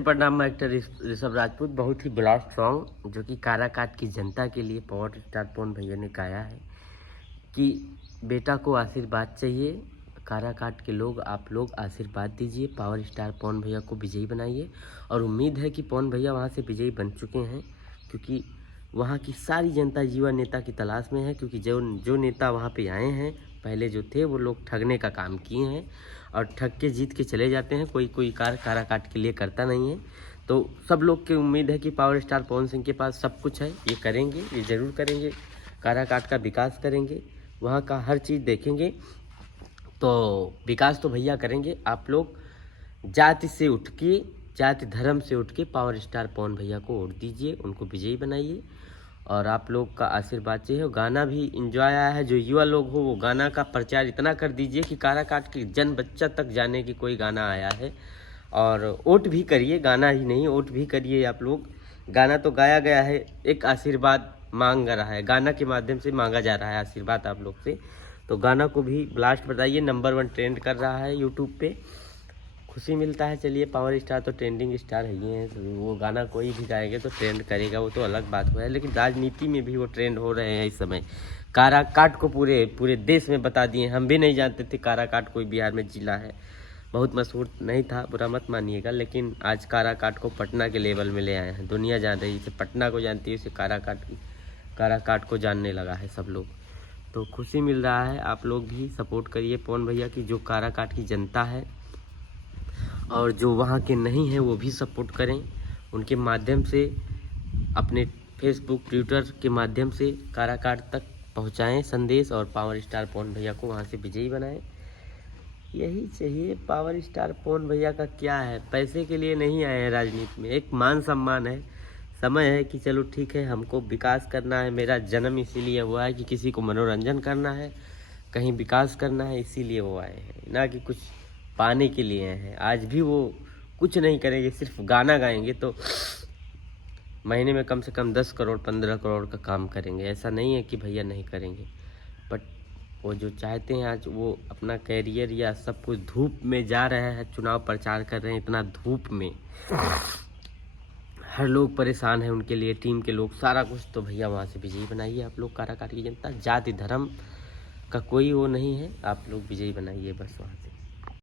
प्रणाम, मैं एक्टर ऋषभ राजपूत। बहुत ही ब्लास्ट सॉन्ग जो कि काराकाट की जनता के लिए पावर स्टार पवन भैया ने गाया है कि बेटा को आशीर्वाद चाहिए। काराकाट के लोग, आप लोग आशीर्वाद दीजिए, पावर स्टार पवन भैया को विजयी बनाइए। और उम्मीद है कि पवन भैया वहाँ से विजयी बन चुके हैं, क्योंकि वहाँ की सारी जनता युवा नेता की तलाश में है। क्योंकि जो नेता वहाँ पे आए हैं पहले जो थे, वो लोग ठगने का काम किए हैं और ठग के जीत के चले जाते हैं। कोई काराकाट के लिए करता नहीं है। तो सब लोग की उम्मीद है कि पावर स्टार पवन सिंह के पास सब कुछ है, ये करेंगे, ये ज़रूर करेंगे। काराकाट का विकास करेंगे, वहाँ का हर चीज़ देखेंगे। तो विकास तो भैया करेंगे। आप लोग जाति से उठ के, जाति धर्म से उठ के पावर स्टार पवन भैया को वोट दीजिए, उनको विजयी बनाइए। और आप लोग का आशीर्वाद चाहिए। गाना भी इंजॉय आया है, जो युवा लोग हो वो गाना का प्रचार इतना कर दीजिए कि काराकाट के जन बच्चा तक जाने की कोई गाना आया है। और वोट भी करिए, गाना ही नहीं वोट भी करिए आप लोग। गाना तो गाया गया है, एक आशीर्वाद मांग रहा है, गाना के माध्यम से मांगा जा रहा है आशीर्वाद आप लोग से। तो गाना को भी ब्लास्ट बताइए, नंबर 1 ट्रेंड कर रहा है यूट्यूब पे, खुशी मिलता है। चलिए, पावर स्टार तो ट्रेंडिंग स्टार है ही हैं, वो गाना कोई भी गाएंगे तो ट्रेंड करेगा, वो तो अलग बात है। लेकिन राजनीति में भी वो ट्रेंड हो रहे हैं इस समय। काराकाट को पूरे देश में बता दिए। हम भी नहीं जानते थे काराकाट कोई बिहार में जिला है, बहुत मशहूर नहीं था, बुरा मत मानिएगा। लेकिन आज काराकाट को पटना के लेवल में ले आए हैं। दुनिया जान रही है, पटना को जानती है, इसे काराकाट को जानने लगा है सब लोग। तो खुशी मिल रहा है। आप लोग भी सपोर्ट करिए पवन भैया की, जो काराकाट की जनता है। और जो वहाँ के नहीं हैं वो भी सपोर्ट करें, उनके माध्यम से, अपने फेसबुक ट्विटर के माध्यम से काराकाट तक पहुँचाएं संदेश, और पावर स्टार पवन भैया को वहाँ से विजयी बनाएं। यही चाहिए। पावर स्टार पवन भैया का क्या है, पैसे के लिए नहीं आए हैं राजनीति में, एक मान सम्मान है। समय है कि चलो ठीक है, हमको विकास करना है, मेरा जन्म इसीलिए हुआ है कि किसी को मनोरंजन करना है, कहीं विकास करना है, इसीलिए वो आए हैं, ना कि कुछ पाने के लिए हैं। आज भी वो कुछ नहीं करेंगे, सिर्फ गाना गाएंगे तो महीने में कम से कम 10 करोड़ 15 करोड़ का काम करेंगे। ऐसा नहीं है कि भैया नहीं करेंगे, बट वो जो चाहते हैं, आज वो अपना कैरियर या सब कुछ धूप में जा रहे हैं, चुनाव प्रचार कर रहे हैं इतना धूप में, हर लोग परेशान है उनके लिए, टीम के लोग, सारा कुछ। तो भैया वहाँ से विजयी बनाइए आप लोग, काराकाट की जनता। जाति धर्म का कोई वो नहीं है, आप लोग विजयी बनाइए बस वहाँ से।